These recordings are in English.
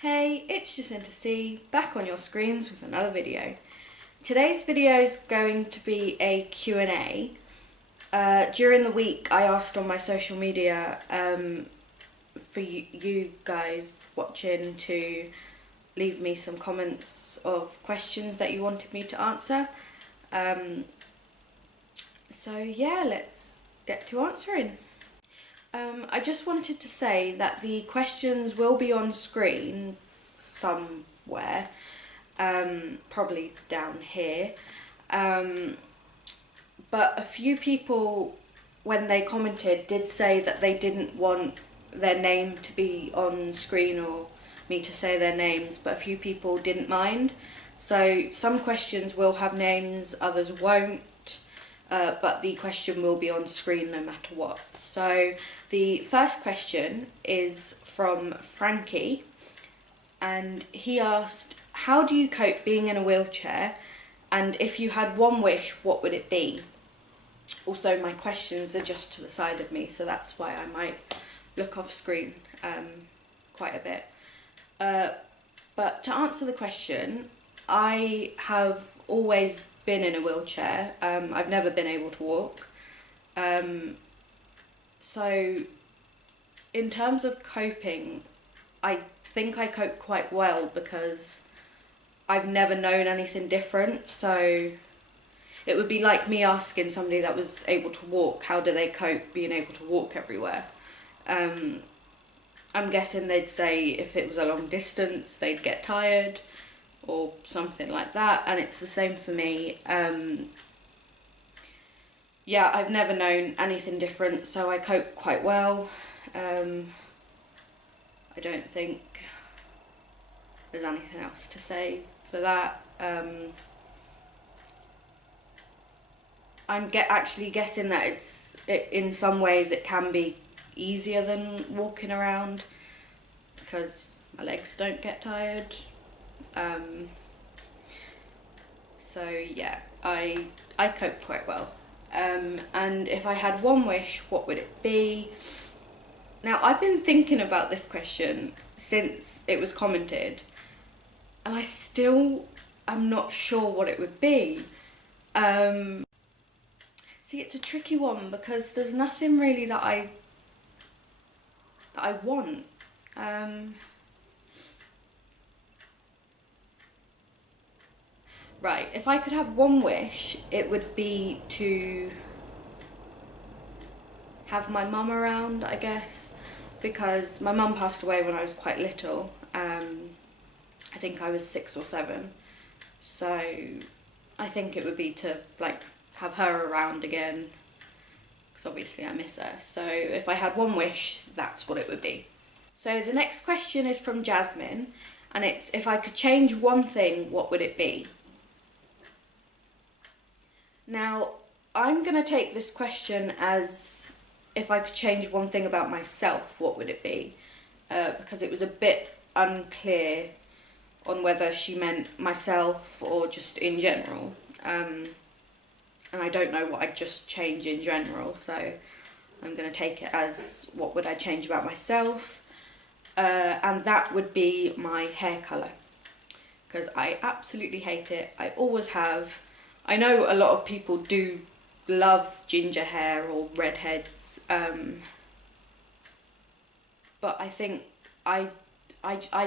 Hey, it's Jacinta C, back on your screens with another video. Today's video is going to be a Q&A. During the week I asked on my social media for you guys watching to leave me some comments of questions that you wanted me to answer. So yeah, let's get to answering. I just wanted to say that the questions will be on screen somewhere, probably down here, but a few people, when they commented, did say that they didn't want their name to be on screen or me to say their names, but a few people didn't mind. So some questions will have names, others won't. But the question will be on screen no matter what. So the first question is from Frankie, and he asked, how do you cope being in a wheelchair, and if you had one wish, what would it be? Also, my questions are just to the side of me, so that's why I might look off screen quite a bit. But to answer the question, I have always been in a wheelchair. I've never been able to walk. So in terms of coping, I think I cope quite well because I've never known anything different. So it would be like me asking somebody that was able to walk, how do they cope being able to walk everywhere? I'm guessing they'd say if it was a long distance, they'd get tired or something like that, and it's the same for me. Yeah, I've never known anything different, so I cope quite well. I don't think there's anything else to say for that. I'm actually guessing that in some ways it can be easier than walking around because my legs don't get tired. So yeah, I cope quite well. And if I had one wish, what would it be? Now, I've been thinking about this question since it was commented, and I still am not sure what it would be. See, it's a tricky one because there's nothing really that I want. Right, if I could have one wish, it would be to have my mum around, I guess, because my mum passed away when I was quite little. I think I was 6 or 7, so I think it would be to like have her around again, because obviously I miss her. So if I had one wish, that's what it would be. So the next question is from Jasmine, and it's, if I could change one thing, what would it be? Now, I'm going to take this question as, if I could change one thing about myself, what would it be? Because it was a bit unclear on whether she meant myself or just in general. And I don't know what I'd just change in general, so I'm going to take it as, what would I change about myself? And that would be my hair colour, because I absolutely hate it. I always have. I know a lot of people do love ginger hair or redheads, but I think I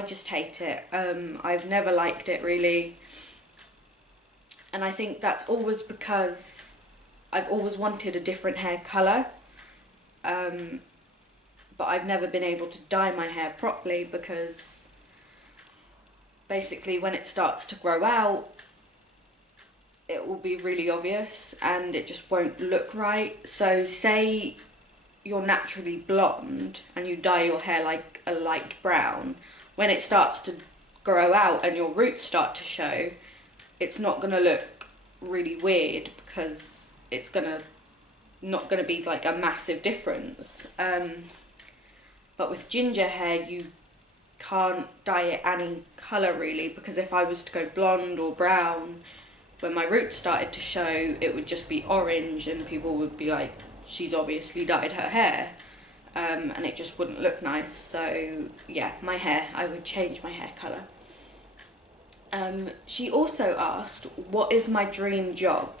just hate it. I've never liked it really, and I think that's always because I've always wanted a different hair colour, but I've never been able to dye my hair properly because basically when it starts to grow out, it will be really obvious and it just won't look right. So say you're naturally blonde and you dye your hair like a light brown, when it starts to grow out and your roots start to show, it's not going to look really weird because it's not going to be like a massive difference. But with ginger hair, you can't dye it any colour really, because if I was to go blonde or brown, when my roots started to show, it would just be orange and people would be like, she's obviously dyed her hair. and it just wouldn't look nice. So yeah, my hair, I would change my hair colour. She also asked, what is my dream job?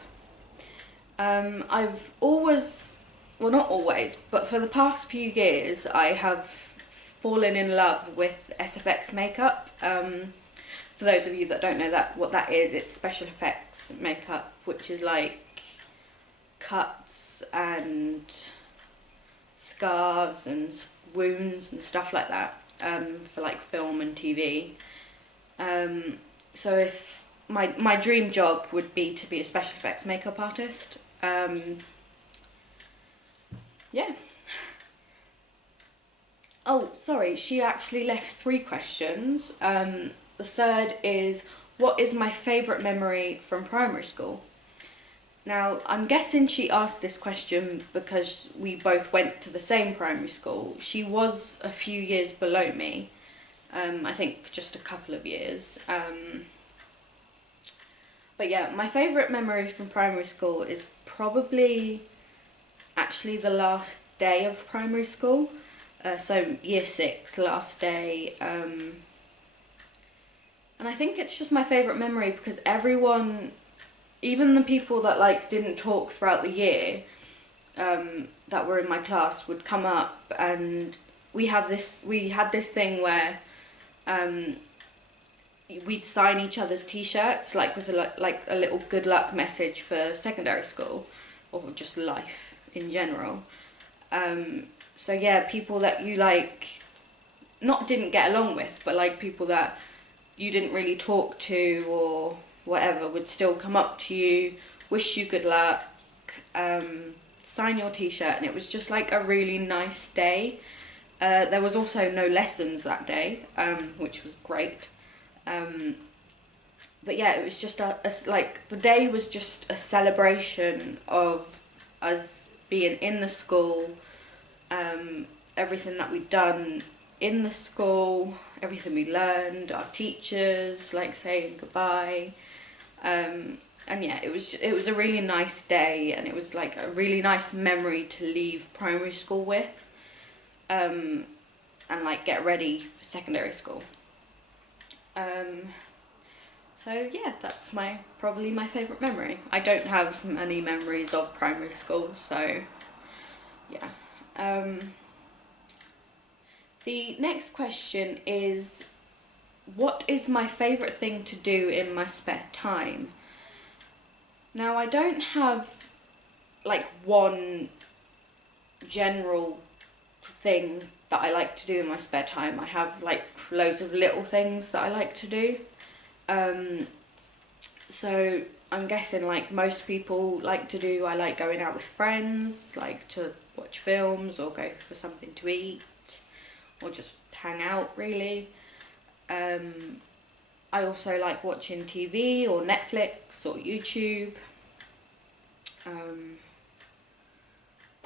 I've always, well, not always, but for the past few years, I have fallen in love with SFX makeup. For those of you that don't know what that is, it's special effects makeup, which is like cuts and scars and wounds and stuff like that, for like film and TV. So if my dream job would be to be a special effects makeup artist. Yeah. Oh, sorry, she actually left 3 questions. The third is, what is my favourite memory from primary school? Now, I'm guessing she asked this question because we both went to the same primary school. She was a few years below me. I think just a couple of years. But yeah, my favourite memory from primary school is probably actually the last day of primary school. So year 6, last day. And I think it's just my favourite memory because everyone, even the people that like didn't talk throughout the year, that were in my class, would come up, and we had this thing where we'd sign each other's t-shirts, like with a little good luck message for secondary school, or just life in general. So yeah, people that you like, not didn't get along with, but like people that you didn't really talk to or whatever, would still come up to you, wish you good luck, sign your t-shirt, and it was just like a really nice day. There was also no lessons that day, which was great. But yeah, it was just like the day was just a celebration of us being in the school, everything that we'd done in the school, everything we learned, our teachers like saying goodbye, and yeah, it was a really nice day, and it was like a really nice memory to leave primary school with, and like get ready for secondary school. So yeah, that's probably my favourite memory. I don't have many memories of primary school, so yeah. The next question is, what is my favourite thing to do in my spare time? Now, I don't have like one general thing that I like to do in my spare time. I have like loads of little things that I like to do. So I'm guessing like most people like to do, I like going out with friends, like to watch films or go for something to eat or just hang out really. I also like watching TV or Netflix or YouTube.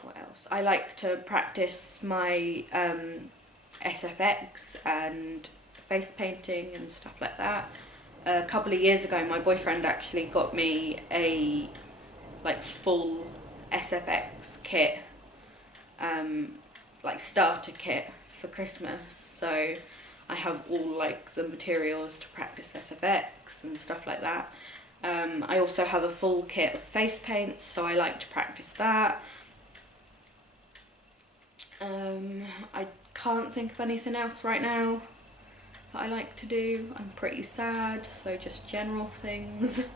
What else? I like to practice my SFX and face painting and stuff like that. A couple of years ago, my boyfriend actually got me a like full SFX kit, like starter kit for Christmas. So I have all like the materials to practice SFX and stuff like that. I also have a full kit of face paints, so I like to practice that. I can't think of anything else right now that I like to do. I'm pretty sad, so just general things.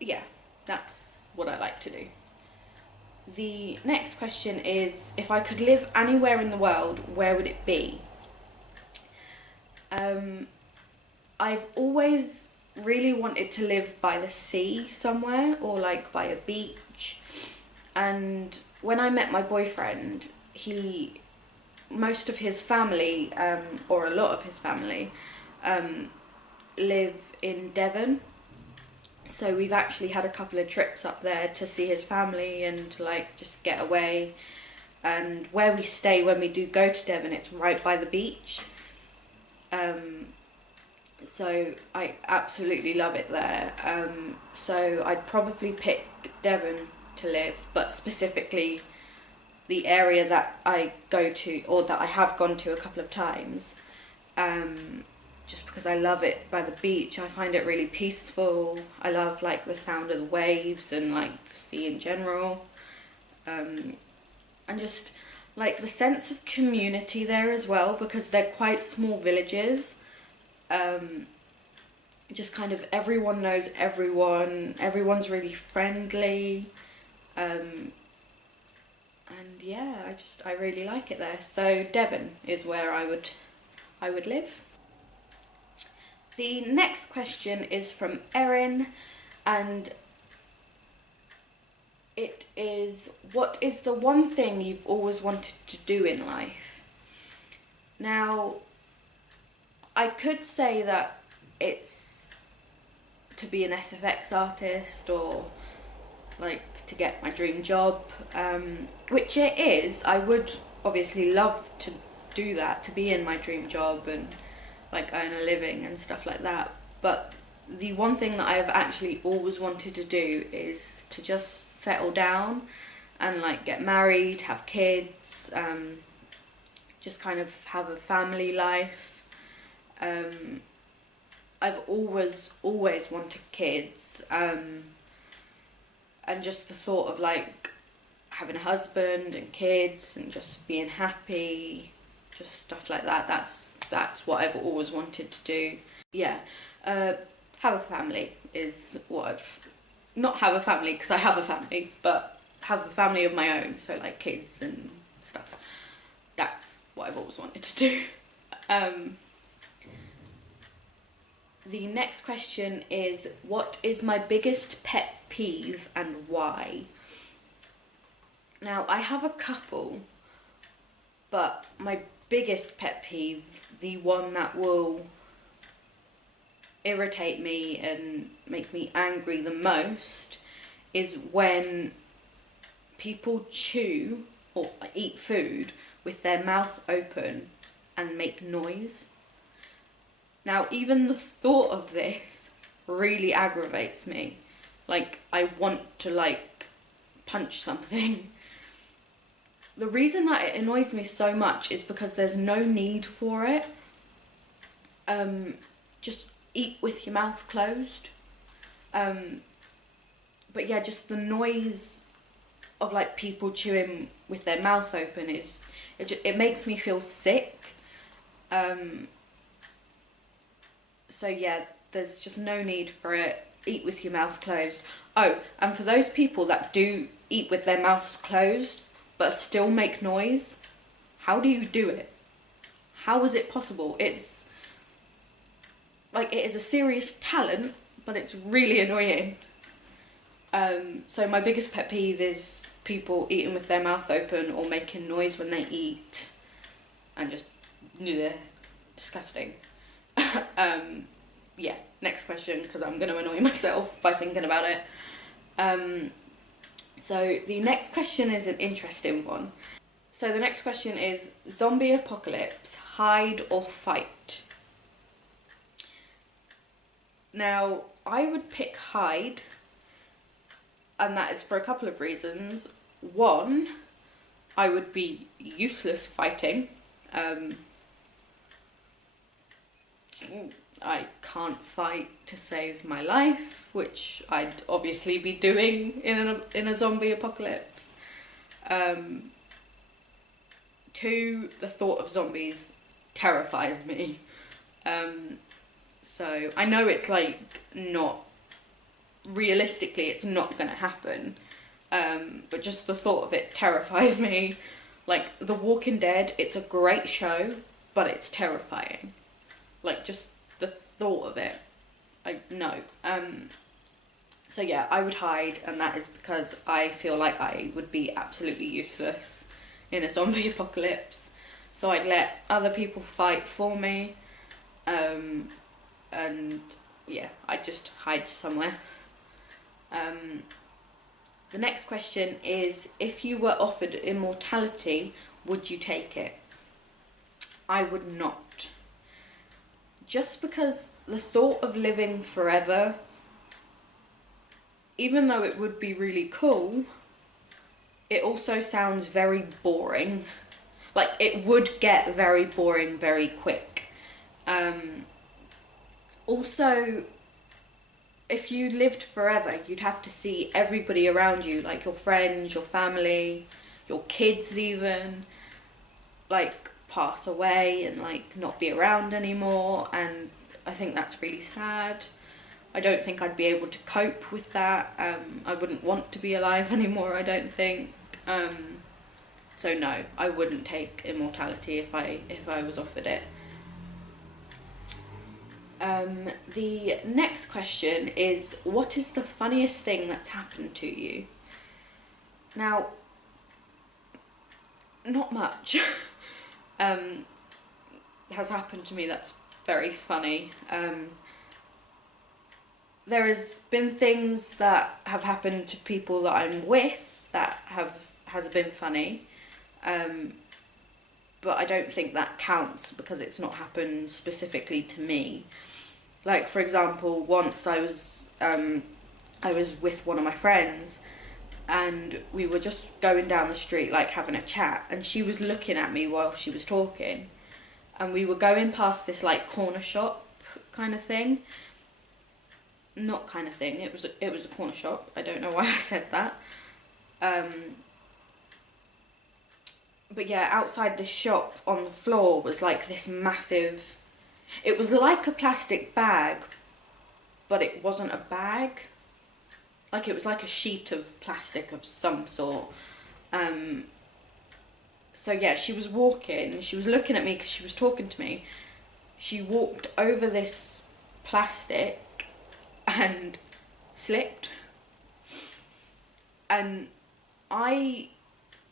Yeah, that's what I like to do. The next question is, if I could live anywhere in the world, where would it be? I've always really wanted to live by the sea somewhere, or like by a beach. And when I met my boyfriend, most of his family, or a lot of his family, live in Devon. So we've actually had a couple of trips up there to see his family and to like just get away. And where we stay when we do go to Devon, it's right by the beach. So I absolutely love it there. So I'd probably pick Devon to live, but specifically the area that I go to, or that I have gone to a couple of times, just because I love it by the beach. I find it really peaceful. I love like the sound of the waves and like the sea in general, and just like the sense of community there as well, because they're quite small villages. Just kind of everyone knows everyone, everyone's really friendly, and yeah, I really like it there. So Devon is where I would live. The next question is from Erin, and it is, what is the one thing you've always wanted to do in life? Now, I could say that it's to be an SFX artist, or like to get my dream job, which it is. I would obviously love to do that, to be in my dream job and like earn a living and stuff like that. But the one thing that I've actually always wanted to do is to just settle down and like get married, have kids, just kind of have a family life. I've always wanted kids, and just the thought of like having a husband and kids and just being happy, just stuff like that, that's what I've always wanted to do. Yeah, have a family is what I've, not have a family because I have a family, but have a family of my own, so like kids and stuff. That's what I've always wanted to do. The next question is, what is my biggest pet peeve and why? Now, I have a couple, but my biggest pet peeve, the one that will irritate me and make me angry the most, is when people chew or eat food with their mouth open and make noise. Now, even the thought of this really aggravates me. Like, I want to, like, punch something. The reason that it annoys me so much is because there's no need for it. Just eat with your mouth closed. But yeah, just the noise of, like, people chewing with their mouth open is, it makes me feel sick. So yeah, there's just no need for it. Eat with your mouth closed. Oh, and for those people that do eat with their mouths closed but still make noise, how do you do it? How is it possible? It's like, it is a serious talent, but it's really annoying. So my biggest pet peeve is people eating with their mouth open or making noise when they eat, and just, yeah, disgusting. Yeah, next question, because I'm going to annoy myself by thinking about it. So the next question is an interesting one. So the next question is, zombie apocalypse, hide or fight? Now, I would pick hide, and that is for a couple of reasons. One, I would be useless fighting. I can't fight to save my life, which I'd obviously be doing in a zombie apocalypse. Two, the thought of zombies terrifies me. So I know it's like not, realistically it's not gonna happen, but just the thought of it terrifies me. Like The Walking Dead, it's a great show, but it's terrifying. Like, just the thought of it, no. So yeah, I would hide, and that is because I feel like I would be absolutely useless in a zombie apocalypse. So I'd let other people fight for me, and yeah, I'd just hide somewhere. The next question is, if you were offered immortality, would you take it? I would not. Just because the thought of living forever, even though it would be really cool, it also sounds very boring. Like, it would get very boring very quick. Also, if you lived forever, you'd have to see everybody around you, like your friends, your family, your kids even, like, pass away and, like, not be around anymore, and I think that's really sad. I don't think I'd be able to cope with that. I wouldn't want to be alive anymore, I don't think. So no, I wouldn't take immortality if I was offered it. The next question is, what is the funniest thing that's happened to you? Now, not much has happened to me that's very funny. There has been things that have happened to people that I'm with that has been funny, but I don't think that counts because it's not happened specifically to me. Like, for example, once I was with one of my friends, and we were just going down the street, like, having a chat, and she was looking at me while she was talking, and we were going past this, like, corner shop kind of thing. Not kind of thing, it was a corner shop. I don't know why I said that. But yeah, outside this shop on the floor was, like, this massive... It was like a plastic bag, but it wasn't a bag. Like, it was like a sheet of plastic of some sort. So yeah, she was walking, she was looking at me because she was talking to me. She walked over this plastic and slipped. And I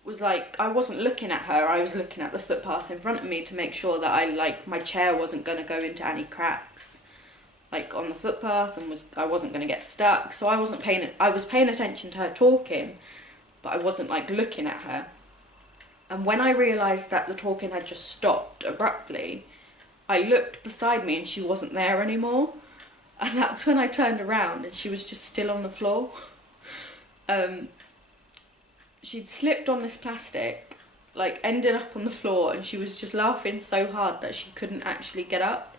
was like, I wasn't looking at her, I was looking at the footpath in front of me to make sure that my chair wasn't going to go into any cracks, like, on the footpath, and I wasn't going to get stuck. So I was paying attention to her talking, but I wasn't, like, looking at her. And when I realised that the talking had just stopped abruptly, I looked beside me and she wasn't there anymore. And that's when I turned around and she was just still on the floor. She'd slipped on this plastic, like, ended up on the floor, and she was just laughing so hard that she couldn't actually get up.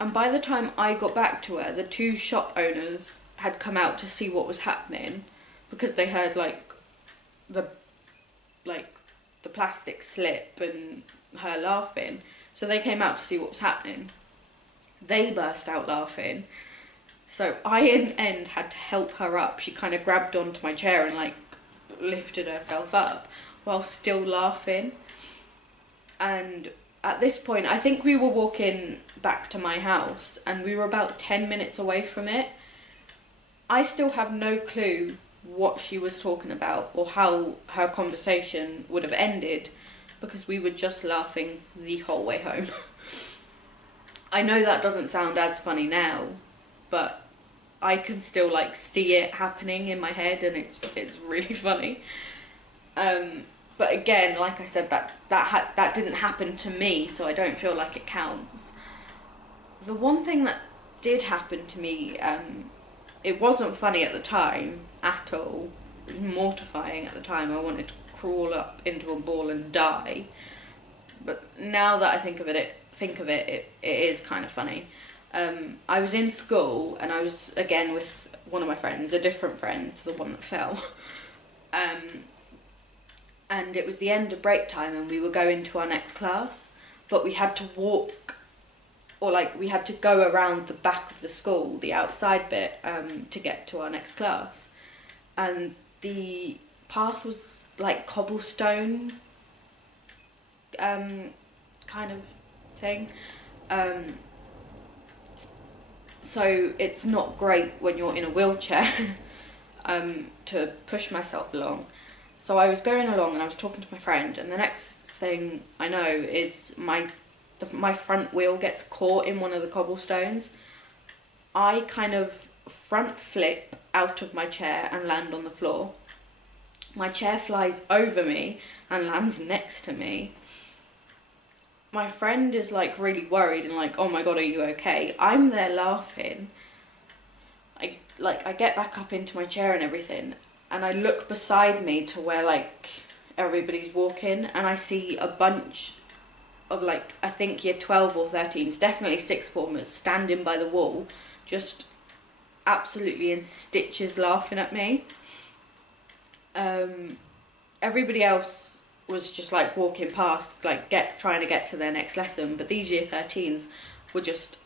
And by the time I got back to her, the two shop owners had come out to see what was happening, because they heard, like, the plastic slip and her laughing. So they came out to see what was happening. They burst out laughing. So I, in the end, had to help her up. She kind of grabbed onto my chair and, like, lifted herself up while still laughing. And at this point, I think we were walking back to my house and we were about 10 minutes away from it. I still have no clue what she was talking about or how her conversation would have ended, because we were just laughing the whole way home. I know that doesn't sound as funny now, but I can still, like, see it happening in my head, and it's really funny. But again, like I said, that didn't happen to me, so I don't feel like it counts. The one thing that did happen to me, it wasn't funny at the time at all. It was mortifying at the time. I wanted to crawl up into a ball and die. But now that I think of it, it is kind of funny. I was in school and I was again with one of my friends, a different friend to the one that fell. And it was the end of break time and we were going to our next class, but we had to walk, or, like, we had to go around the back of the school, the outside bit, to get to our next class. And the path was, like, cobblestone kind of thing. So it's not great when you're in a wheelchair to push myself along. So I was going along and I was talking to my friend, and the next thing I know is my front wheel gets caught in one of the cobblestones. I kind of front flip out of my chair and land on the floor. My chair flies over me and lands next to me. My friend is, like, really worried and like, oh my god, are you okay? I'm there laughing. I get back up into my chair and everything, and I look beside me to where like everybody's walking, and I see a bunch of like, I think year 12 or 13s, definitely sixth formers, standing by the wall, just absolutely in stitches laughing at me. Everybody else was just like walking past, like trying to get to their next lesson, but these year 13s were just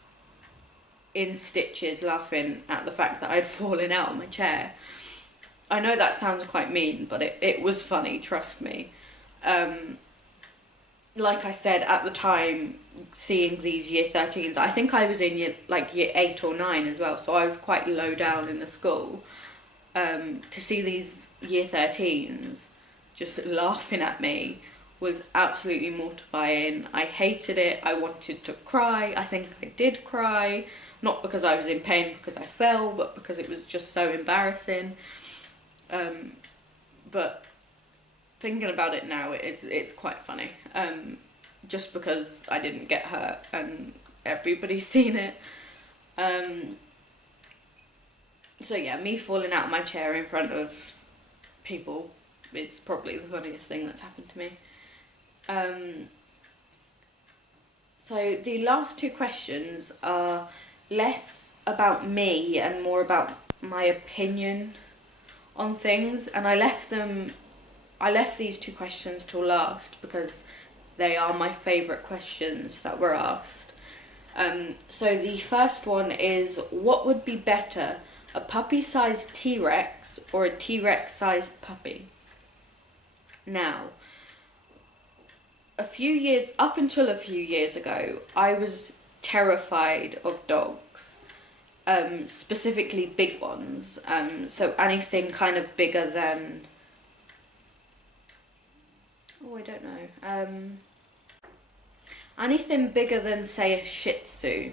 in stitches laughing at the fact that I'd fallen out of my chair. I know that sounds quite mean, but it was funny, trust me. Like I said, at the time, seeing these year 13s, I think I was in year 8 or 9 as well, so I was quite low down in the school. To see these year 13s just laughing at me was absolutely mortifying. I hated it. I wanted to cry. I think I did cry, not because I was in pain because I fell, but because it was just so embarrassing. But thinking about it now, it's quite funny. Just because I didn't get hurt and everybody's seen it. So yeah, me falling out of my chair in front of people is probably the funniest thing that's happened to me. So the last two questions are less about me and more about my opinion on things, and I left these two questions till last because they are my favourite questions that were asked. So the first one is, what would be better, a puppy-sized T-Rex or a T-Rex-sized puppy? Now, up until a few years ago, I was terrified of dogs, specifically big ones. So anything kind of bigger than, I don't know, anything bigger than, say, a Shih Tzu.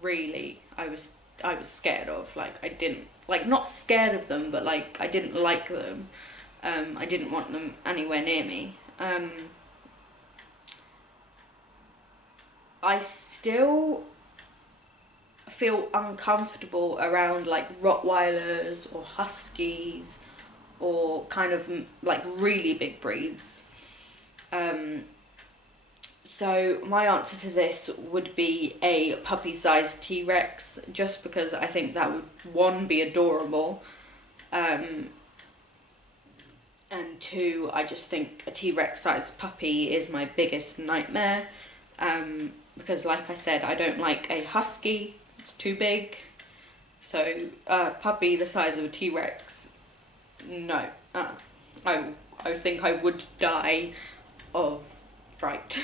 Really, I was scared of. Like, I didn't, like, not scared of them, but like I didn't like them. I didn't want them anywhere near me. I still feel uncomfortable around like Rottweilers or Huskies or kind of like really big breeds. So my answer to this would be a puppy-sized T-Rex, just because I think that would, one, be adorable, and two, I just think a T-Rex-sized puppy is my biggest nightmare, because like I said, I don't like a Husky, it's too big, so a puppy the size of a T-Rex, no, I think I would die of fright.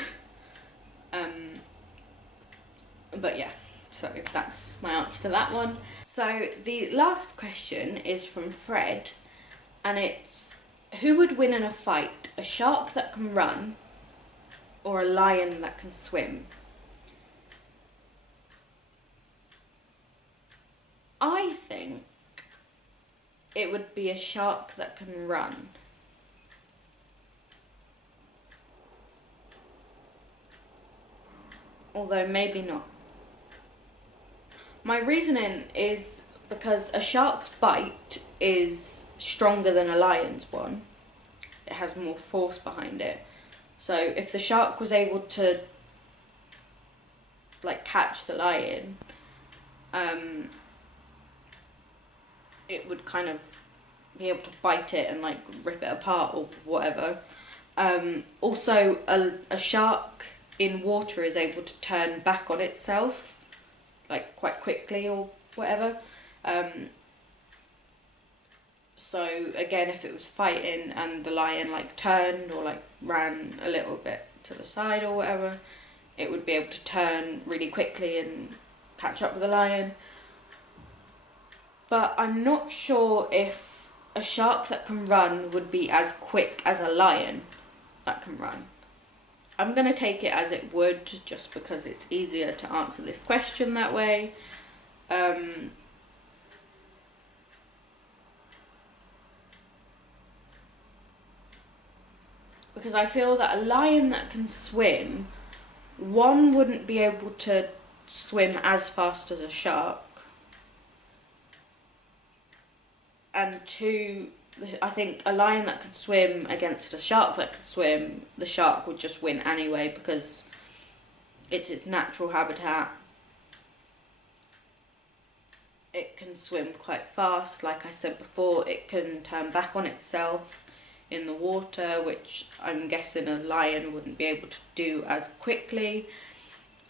But yeah, so that's my answer to that one. So the last question is from Fred, and it's, who would win in a fight, a shark that can run or a lion that can swim? I think it would be a shark that can run. Although maybe not. My reasoning is because a shark's bite is stronger than a lion's one. It has more force behind it. So if the shark was able to like catch the lion, it would kind of be able to bite it and like rip it apart or whatever. Also, a shark in water is able to turn back on itself like quite quickly or whatever. So again, if it was fighting and the lion like turned or like ran a little bit to the side or whatever, it would be able to turn really quickly and catch up with the lion. But I'm not sure if a shark that can run would be as quick as a lion that can run. I'm going to take it as it would, just because it's easier to answer this question that way. Because I feel that a lion that can swim, one, wouldn't be able to swim as fast as a shark. and two, I think a lion that could swim against a shark that could swim, the shark would just win anyway because it's its natural habitat. It can swim quite fast, like I said before. It can turn back on itself in the water, which I'm guessing a lion wouldn't be able to do as quickly.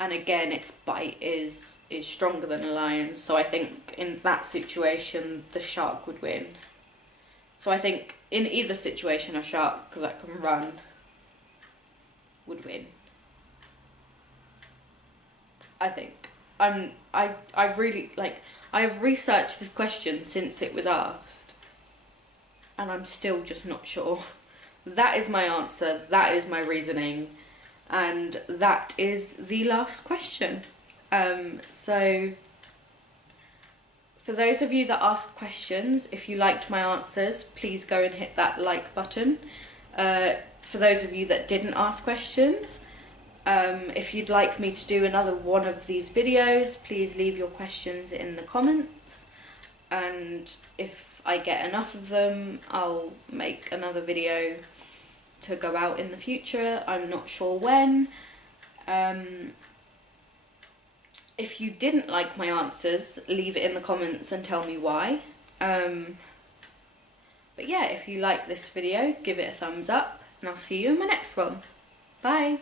And again, its bite is stronger than a lion's, so I think in that situation the shark would win. So I think in either situation a shark that can run would win. I think. I really, like, I have researched this question since it was asked and I'm still just not sure. That is my answer, that is my reasoning, and that is the last question. So for those of you that asked questions, if you liked my answers, please go and hit that like button. For those of you that didn't ask questions, if you'd like me to do another one of these videos, please leave your questions in the comments, and if I get enough of them, I'll make another video to go out in the future. I'm not sure when. If you didn't like my answers, leave it in the comments and tell me why. But yeah, if you like this video, give it a thumbs up, and I'll see you in my next one. Bye!